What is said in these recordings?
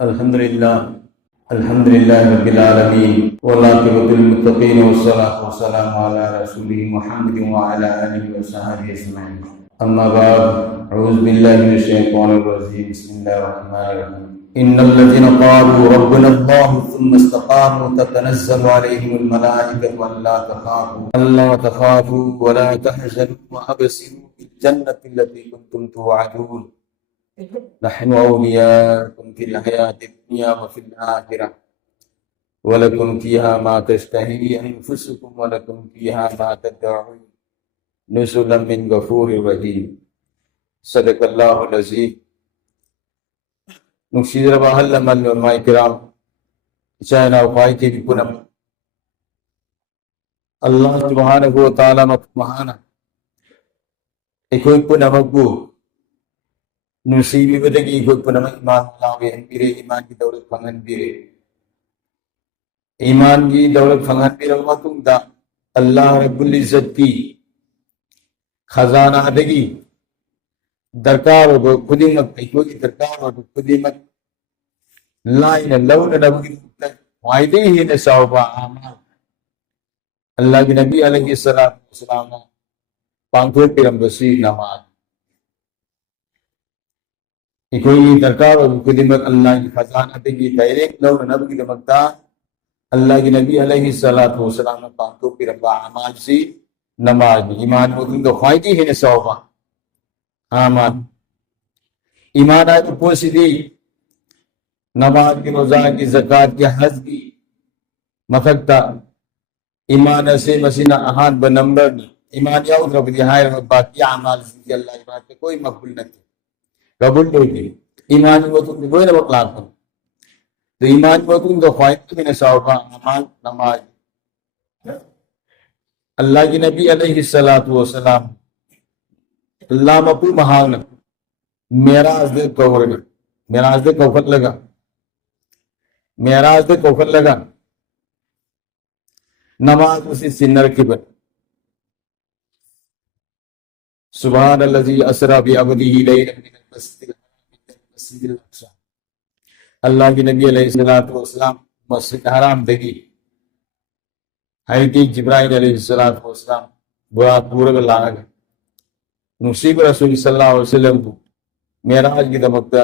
अल्हम्दुलिल्लाह अल्हम्दुलिल्लाह रब्बिल आलमीन वल्लाकिबतुल मुत्तकीन वस्सलातु वस्सलामु अला रसूलिहि मुहम्मदिन व अला आलिहि व सहबिहि अजमईन। अम्मा बाद, अऊज़ु बिल्लाहि मिनश शैतानिर रजीम। बिस्मिल्लाहिर रहमानिर रहीम। इन्नल लज़ीना क़ालू रब्बुनल्लाहु सुम्मा इस्तक़ामू ततनज़्ज़लु अलैहिमुल मलाइकतु अल्ला तख़ाफू व ला तहज़नू व अबशिरू बिल जन्नति allती कुन्तुम तुअदून नहनु औलियाकुम फिल हयातिद दुनिया व फिल आखिरह व लकुम फ़ीहा मा तश्तही अनफुसुकुम व लकुम फ़ीहा मा तदऊन नुज़ुलन मिन गफूरिर रहीम। सदक़ल्लाहुल अज़ीम। Nuksira bahalla man ulama kiram chana upai ke vipunam Allah subhanahu wa ta'ala mahana ikoi punamagu nusibi bedagi ikoi punama iman lawe bire iman ki daulat pangan bire iman ki daulat pangan bire matung da Allah rabbul izzat ki खजाना अदगी दरकार हो खुदी मत कोई दरकार हो खुदी मत लाइन लौन नबी वायदे ही ने सौबा आमा अल्लाह के नबी अलैहि सलातु वसलाम पांचों पिरम बसी नमाज कोई दरकार हो खुदी मत अल्लाह की खजाना अदगी डायरेक्ट लौन नबी के मक्ता अल्लाह के नबी अलैहि सलातु वसलाम पांचों पिरम आमाज सी नमाज ईमान मुद्दों तो फायदे ही ने सौबा आमान ईमान आए तो पोसीदी नमाज की रोजा की ज़कात की हज की मफक्ता ईमान से मसीना अहान ब नंबर ईमान या उधर भी हाय बाकी अमाल से अल्लाह की बात कोई मकबूल नहीं कबूल नहीं ईमान वो तुम कोई ना बकला तो ईमान वो तुम तो फायदे ही ने सौबा अमाल नमाज अल्लाह की नबी अलैहि सलातु वसलाम अल्लाह मपू महान मेराज दे कौफर मेराज दे कौफर लगा मेराज दे कौफर लगा नमाज उसी सिन्नर की बन सुभान अल्लज़ी असरा बि अब्दिही लैलन मिनल मस्जिदिल अक़सा। अल्लाह की नबी अलैहि सलातु वसलाम मस्जिद हराम देखी हज़रत जिब्राइल अलैहिस्सलातु वस्सलाम बुरा पूरा लाग नुसीब रसूल सल्लल्लाहु अलैहि वसल्लम को मेराज की दमकता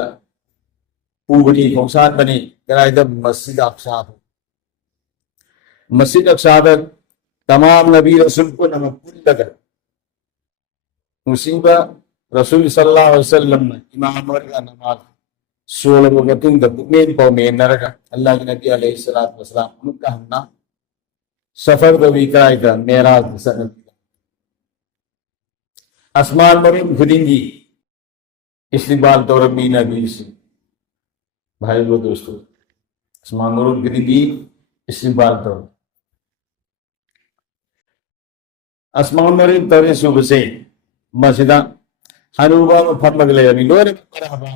पूरी खोसान बनी कराए जब मस्जिद अक़सा तमाम नबी रसूल को नमक लगा नुसीब रसूल सल्लल्लाहु अलैहि वसल्लम ने इमाम वर्गा नमाज 16 वक़तों तक मेन पाव में नरका अल्लाह के नबी अलैहिस्सलातु वस्सलाम उनका हमना सफर को भी कराएगा मेराज सनद आसमान मरीम खुदिंगी इस्तिकबाल तौर मीना भी से भाई वो दोस्तों आसमान मरीम खुदिंगी इस्तिकबाल तौर आसमान मरीम तौर सुबह से मस्जिदा हनुबा में फर्म लगले अभी लोरे में मरहबा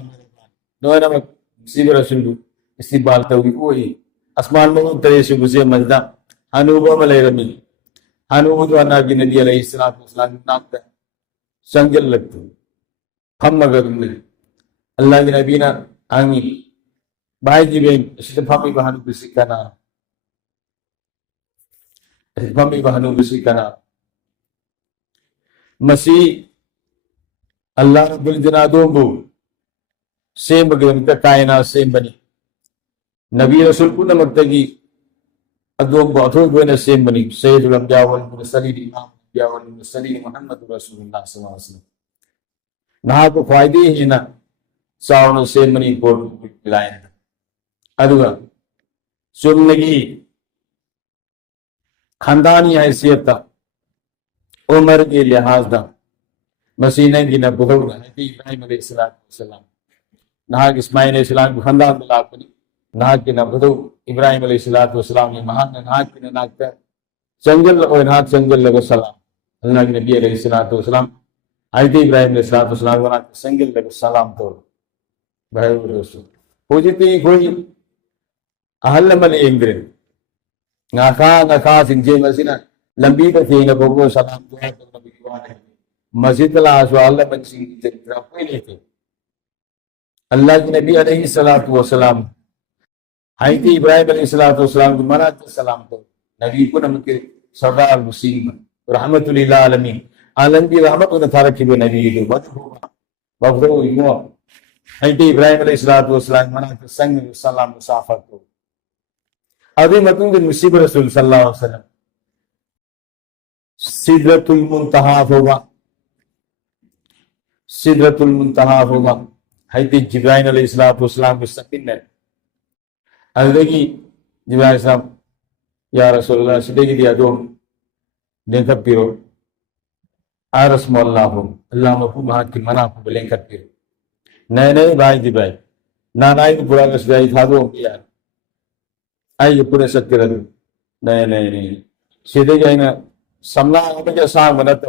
लोरे में सीबे रसूल इस्तिकबाल तौर वही आसमान मरीम तौर सुबह से मस्जिदा हनुबा में ले रमी हनुबा जो अल्लाह की नबी अलैहि सलातु वसलाम नाकता संजल लगते हम मगर में अल्लाह के नबी ना आंगी भाई जी बेन इस्तिफामी बहानु किसी का नाम इस्तिफामी बहानु किसी का नाम मसीह अल्लाह रब्बुल जनादों को सेम बगैर का कायनात सेम बनी नबी रसूल को नमकता की अदों बातों को न सेम बनी सैयदुल अंबिया वल मुरसलीन इमाम अंबिया वल मुरसलीन मुहम्मद रसूलुल्लाह सल्लल्लाहु अलैहि वसल्लम ना को फायदे ही ना सावन सेम बनी को मिलाए अदुगा सुन्नगी खानदानी हैसियत उम्र के लिहाज दा मसीने की न बहुत है इब्राहिम अलैहिस्सलाम ना इस्माइल अलैहिस्सलाम खानदान मिला बनी नाक के नबदो इब्राहिम अलैहिस्सलातु वस्सलाम ने महान नाक के नाक का संजल और नाक संजल लगो सलाम अल्लाह के नबी अलैहिस्सलातु वस्सलाम हज़रत इब्राहिम अलैहिस्सलातु वस्सलाम को नाक संजल लगो सलाम तो भाई दोस्तों पूजती कोई अहल मले इंद्र नाका सिंजे मसीना लंबी तो थी न बोगो सलाम तो है तो नबी वाले मस्जिद ला सवाल मन सिंह चरित्र कोई नहीं थे अल्लाह के नबी अलैहिस्सलातु वस्सलाम Haiti Ibrahim alaihissalam gimana tuh salam tuh. Nabi pun namanya Sardar Muslim rahmatul alamin. Alam ki rahmat udah tarik ke Nabi itu. Bapak Ibu, Haiti Ibrahim alaihissalam mana tuh sang salam musafir tuh. Adi matung din musibah Rasul sallallahu alaihi wasallam. Sidratul Muntaha hoga. Sidratul Muntaha hoga. Haiti Ibrahim alaihissalam bersakinah. Al-Dagi Jibril Islam Ya Rasulullah sedegi dia dong lengkap biro aras mallahum Allah mafu mahakim mana aku lengkap biro nai bhai Jibril nai ko pura ngasdai thado ya ai pura satkira nai sedegi aina samna apa ja sang banat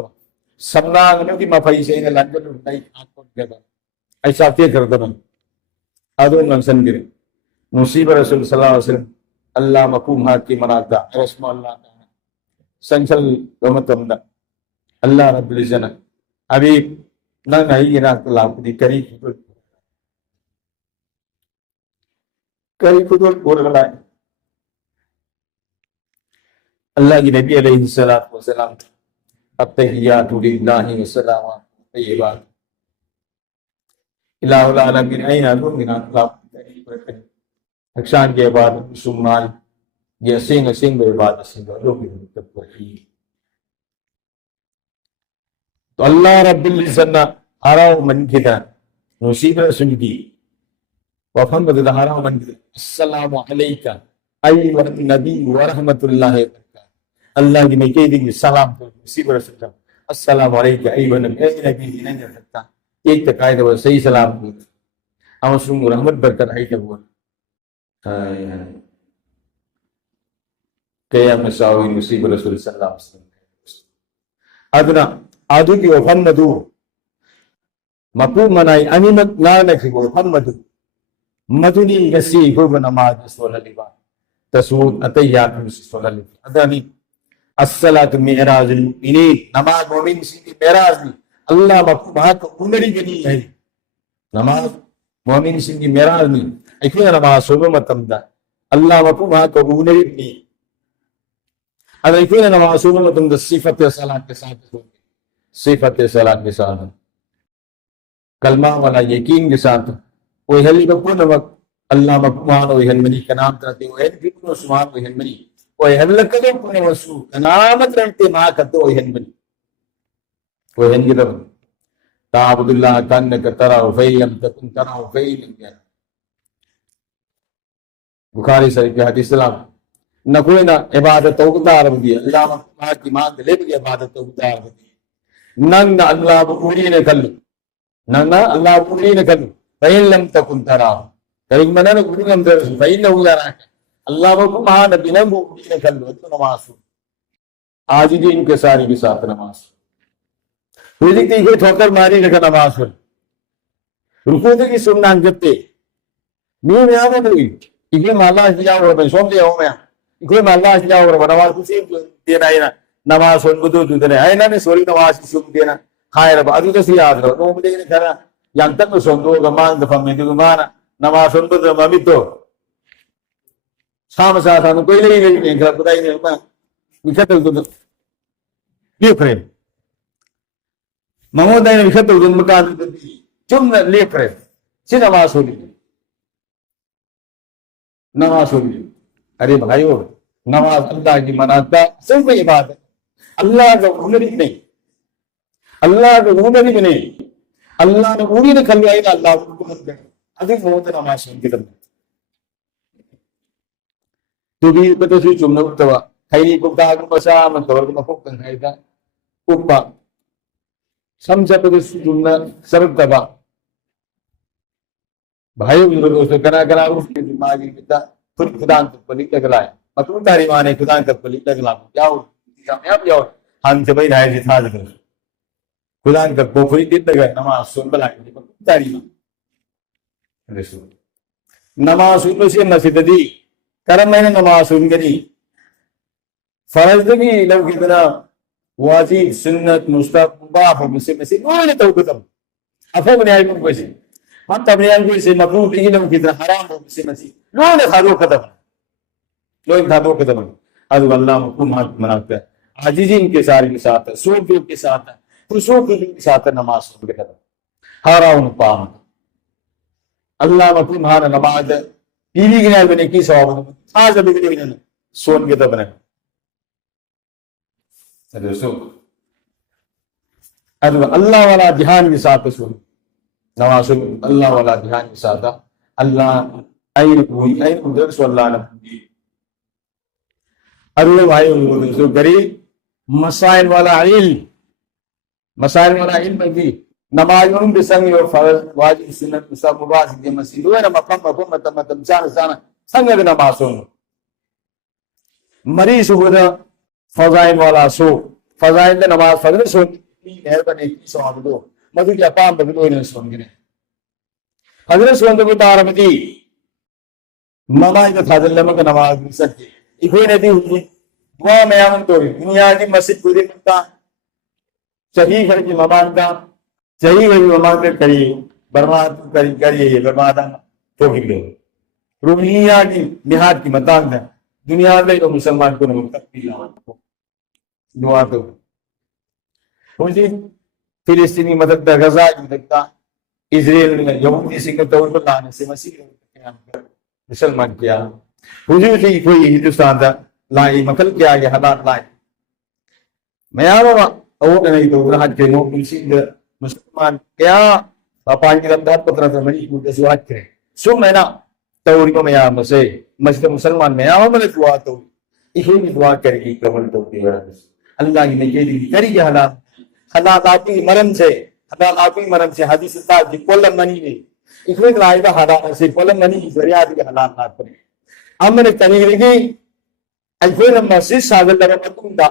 samna ngam ki mafai se ina lanjut nai akon gaba ai safte karda adu ngam gire Musibah Rasul sallallahu alaihi wasallam Allah makum haki manada Rasulullah sanchal gamatamda Allah Rabbil Izzana abi nang nahi ina la di kari kudul borgala Allah ki Nabi alaihi salatu wasalam at-tahiyyatu lillahi wa salamu tayyibat ilahul alamin aina lumina la Aksan ke बाद सुमनाल ये सिंह के बाद सिंह लोग तब वही तो अल्लाह रब्बुल इज्जत ना हराओ मन की तरह मुसीबत सुन की वफम बदला हराओ मन की अस्सलाम अलैका अय्युहन नबी व रहमतुल्लाहि व बरकातहू अल्लाह की मैं कह दी सलाम तो मुसीबत सुन अस्सलाम अलैका अय्युहन नबी नहीं कर सकता एक तकायद वो सही सलाम को हम सुन रहमत बरकत आई तब वो kayak masawi musibah Rasul sallallahu alaihi wasallam aduna adu ki Muhammadu mapu manai animat na ki Muhammadu maduni gasi ko namaz sallallahu alaihi wasallam tasawwud atayat sallallahu alaihi wasallam adani as-salatu mi'rajul mu'minin namaz mu'min si mi'raj Allah mapu bahak unari gani hai namaz mu'min si mi'raj ni ikut nama subuh matam dah Allah mapu maha kabulai ni ada ikut nama subuh matam dah sifat salat ke saat sifat salat ke saat kalma wala yakin ke saat वो हली बप्पू नमक अल्लाह मकुमान वो हल money कनाम तरते वो हल बिल्कुल सुमान वो हल मनी वो हल लकदम पुने वसु कनामत रंते माँ करते वो हल मनी वो हल की तब ताबुदुल्लाह तन्ने कतरा उफ़ैलम तकुन तरा उफ़ैलम क्या बुखारी शरीफ के हदीस सलाम न कोई ना इबादत तौक़दार बदी अल्लाह मकुमान की मान दले बदी इबादत तौक़दार बदी नंग ना अल्लाह बुरी ने कल्लू नंग ना अल्लाह बुरी ने कल्लू फ़ैलम तकुन तरा करीब मना न बुरी हम दर फ़ैल हो जा रहा है अल्लाह मकुमान बिना बुरी ने कल्लू तो नमाज आज ही इनके सारी के साथ नमाज मुझे तीखे ठोकर मारी लगा नमाज पर रुकू थे कि सुनना अंगते मैं यहाँ में नहीं इके माला हिया हो रहा है सोम दिया हो मैं इके माला हिया हो रहा है नमाज कुछ देना है ना नमाज सुन को तो दूध है ना नहीं सोरी नमाज सुन देना खाए रहा अभी तो सियाद रहो तो मुझे नहीं करना yang tak bersondo kemana depan itu kemana nama sondo dalam itu sama sama kau ini yang kerap kita ini apa bisa tu dia frame mahu dah bisa tu dan makan cuma dia frame si nama suri अरे भाइयों नमाज अल्लाह की मनाता सिर्फ इबादत अल्लाह का हुनर ही नहीं अल्लाह का हुनर ही नहीं अल्लाह ने पूरी ने कल आई अल्लाह को मत दे अधिक बहुत नमाज की तरफ तो भी betul sih cuma utawa kaini ko ta ko sa man to ko mapok kan haida upa samja betul sih cuma sarap taba भाई उनको उसने करा उसके दिमाग में कितना खुद खुदा तक पलिक लगला है मतलब तारी माने खुदा तक पलिक लगला क्या हो कामयाब जाओ हम से भाई राय जी था जब खुदा का पोखरी दिन लगा नमाज सुन बलाएंगे तारीमा रसूल नमाज सुन से नसीदी करम मैंने नमाज सुन करी फर्ज भी लोग कितना वाजिब सुन्नत मुस्तहब मुबाह मुझसे में से नूर ने तो खत्म अफो बने आई मुझे हम तब ने से मकरूह नहीं ना कितना हराम हो से मसी लोने खादो खत्म लोन खादो खत्म अब अल्लाह हुकुम मनाता है आजीजी के सारे के साथ है सूफियों के साथ है खुशू के साथ है नमाज के खत्म हाराउन पाम अल्लाह हुकुम हार नमाज पीवी के बने की सवाब आज अभी के दिन सोन के तब बने दोस्तों अब अल्लाह वाला ध्यान के साथ सुन नमाज अल्लाह वाला ध्यान के साथ अल्लाह आइन कोई आइन उधर सो अल्लाह ने अल्लाह भाई जो गरीब मसाइल वाला इल्म की नमाज में बिसंग और फर्ज वाजिब सुन्नत सब मुबास के मसीद है ना मकम मतम जान संग के नमाज सुन मरीज हुआ फजाइल वाला सो फजाइल नमाज फजर सुन है बने की सवाब दो मधु के अपाम बगलो ने सुन गिने हजरत सुन को तारमती नमाज का थाजल लमक नमाज भी सकती इकोई ने दी हुई दुआ में आमन तो दुनिया की मस्जिद पूरी करता सही घर की ममान का सही घर की ममान का करी बर्बाद करिए बर्बाद तो भी लो रुमिया की निहाद की मतान है दुनिया में तो मुसलमान को नमक तक भी दुआ तो मुझे फिलिस्तीनी मदद गजा की मदद इजराइल ने यहूदी सिंह तौर पर लाने से मसीह मुसलमान किया हुजूर से कोई हिंदुस्तान था लाई मकल किया ये हालात लाए मैं आवा और नहीं तो राहत के नो मुसलमान क्या पापा की रमदात पत्र से मरी मुझे सुहात करे सो मैं ना तौर को मैं आ मसे मस्जिद मुसलमान में आवा मैंने दुआ तो इसे भी दुआ करेगी कबल तो अल्लाह की नहीं करी के हालात आपकी मरम से हदीस साहब की कोलम मनी ने इसमें लाइबा हालात से कोलम मनी की जरिया के हालात ना पड़े हमने तनीगी अइफोन मस्जिद सागल लगा मतुंदा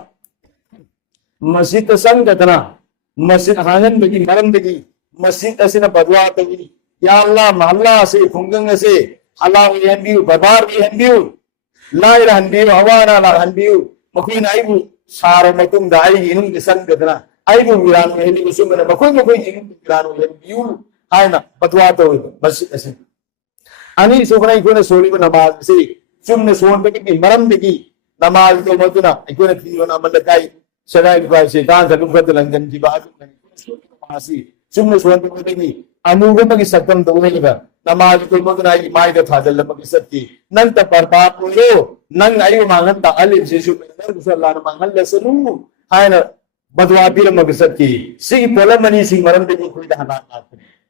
मस्जिद संगतना मस्जिद हानन बगी मरम बगी मस्जिद असिना बदवा तगी या अल्लाह महल्ला से फुंगंग से अल्लाह यंबियु बबार यंबियु ला इलाहा इल्ला हवाना ला हंबियु मखुन आइबु सारो मतुंदा आई इनुं के संगतना आइबु विरान में हिली सुमन मखुन इनुं विरान यंबियु हायना बदवा तो मस्जिद असिन अनि सोखना इकोने सोली नमाज से चुमने सोन पे की मरम बगी नमाज तो मतुना इकोने तीवन अमल काई सगाई दुआई से दान सदुम कर लंजन की बात मासी चुमने सोन पे की अमुगे मगी सत्तम तो नहीं का नमाज को मतुना की माई द थाजल मगी सत्ती नंग त परपाप हो नंग आयु मांगन ता अलिम से सु नंग सल्लाह मांगन लसनु हायना बदवा पीर मगी सत्ती सी पोलमनी सी मरम पे की कोई हालात ना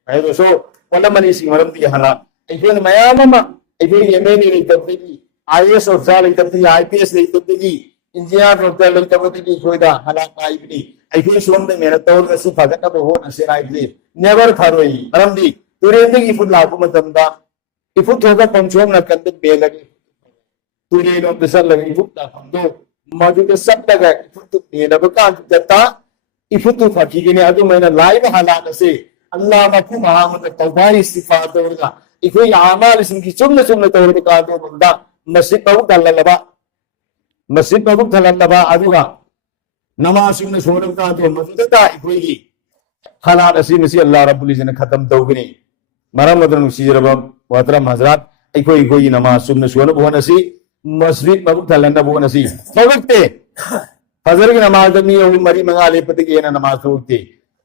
है तो सो पोलमनी सी मरम पे हालात इकोने मयामा इकोने एमएनए नहीं तब IAS ऑफिसर लेते IPS लेते इंजीनियर डॉक्टर लेते कोई दा हालात आई भी आई सोन में मेरा तौर से फगत अब हो न से आई नेवर थरोई मरमदी तुरेंदे की फुट लागू मतमदा इफुट होगा पंचोम न कंद बे लगे तुरे नो बिसर लगे इफुट दा फंदो मधु के सब लगा इफुट ने न बका जता इफुट फकी के ने अदु मैंने लाइव हालात से अल्लाह मफु मोहम्मद तौबा इस्तिफाद होगा इकोई अमाल इसकी चुमने चुमने तौर पे का दो बंदा मस्जिद पबुक थलल्लबा अदुगा नमाज ने सोनम का तो मददता इकोई हालात असी मसी अल्लाह रब्बुल इज्जत ने खत्म तौगनी मरमदन सीरब वतरम हजरत इकोई नमाज सुन सोन बोनसी मस्जिद पबुक थलल्लबा बोनसी पबुकते फजर की नमाज में ये मरी मंगा ले पति के ना नमाज होती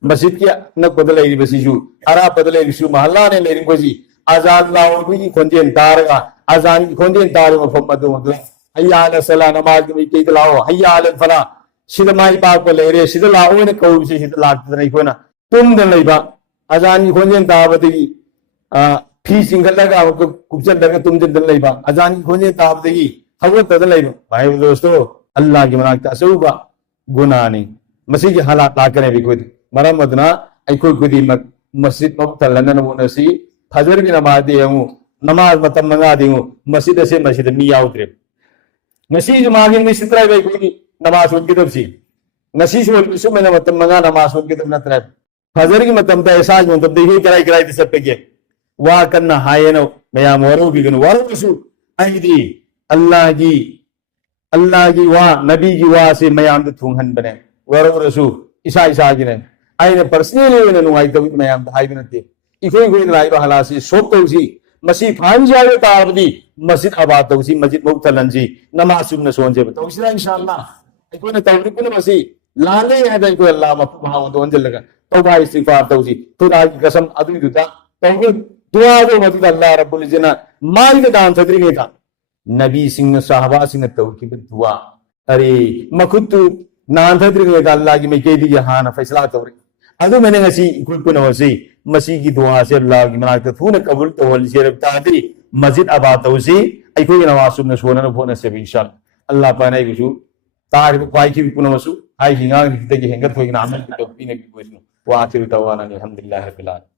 मस्जिद की न बदले बसीजू अरा बदले रिसु महल्ला ने लेरिन को जी आजाद लाओ की खोंजेन तारगा अजान की खोंजेन तारे मोहम्मद हय्या अल सला नमाज में के लाओ हय्या अल फला सिद माई पाक को लेरे सिद लाओ ने कौ से सिद लाट नहीं कोना तुम दन लेबा अजान की खोंजेन ताबती फी सिंगल लगा कुचन लगा तुम दन लेबा अजान की खोंजेन ताबती हवत दन लेबा भाई दोस्तों अल्लाह की मनाकता सऊबा गुनाह नहीं मसीह के हालात ला करे भी कोई मरमदना कोई खुदी मस्जिद मक्तलन नसी फजर की नमाज दे नमाज मतम मंगा दी मस्जिद से मस्जिद मी याउद्रे नसी जुमागे में सितरा वे कोई नमाज उनकी तरफ सी नसी सो मैंने मतम मंगा नमाज उनकी तरफ नतरा फजर की मतम ता ऐसा मतलब देखिए कराई सब पे के वा करना हाय नो मैं मोरो भी गन वारो सु आईदी अल्लाह की वा नबी की वा से मैं आम थुंगन बने वारो रसू ईसा की ने आईने पर्सनली ने नुआई तो मैं आम हाई बनते इखोई कोई लाइब हलासी सोप तौसी मसी फांजावे तारबदी मस्जिद आबाद तौसी मस्जिद मुक्तलंजी नमाज सुबह सोंजे तौसी इंशाअल्लाह इखोने तौरी कुन मसी लाले है इखो अल्लाह मफुहा दोन जलगा तौबा इस्तिगफार तौसी खुदा की कसम अदु दुता तौबे दुआ दो मदद अल्लाह रब्बुल इज्जत माई के दान थदरी था नबी सिंह साहबा सिंह तौकी दुआ अरे मखुतु नान थदरी का अल्लाह की मैं केदी हाना फैसला तौरी अदु मैंने ngasi कुन वसी मसी की दुआ से अल्लाह की मनाक थून कबूल तो वल से तादरी मस्जिद आबाद तौसी अखोई नमाज सुबह सोना फोन से इंशाअल्लाह अल्लाह पाने गुसु तार पाई की कुन वसु आई हिंगा की हेंगत कोई नाम तो पीने की कोई वा आखिर तवाना अल्हम्दुलिल्लाह रब्बिल आलमीन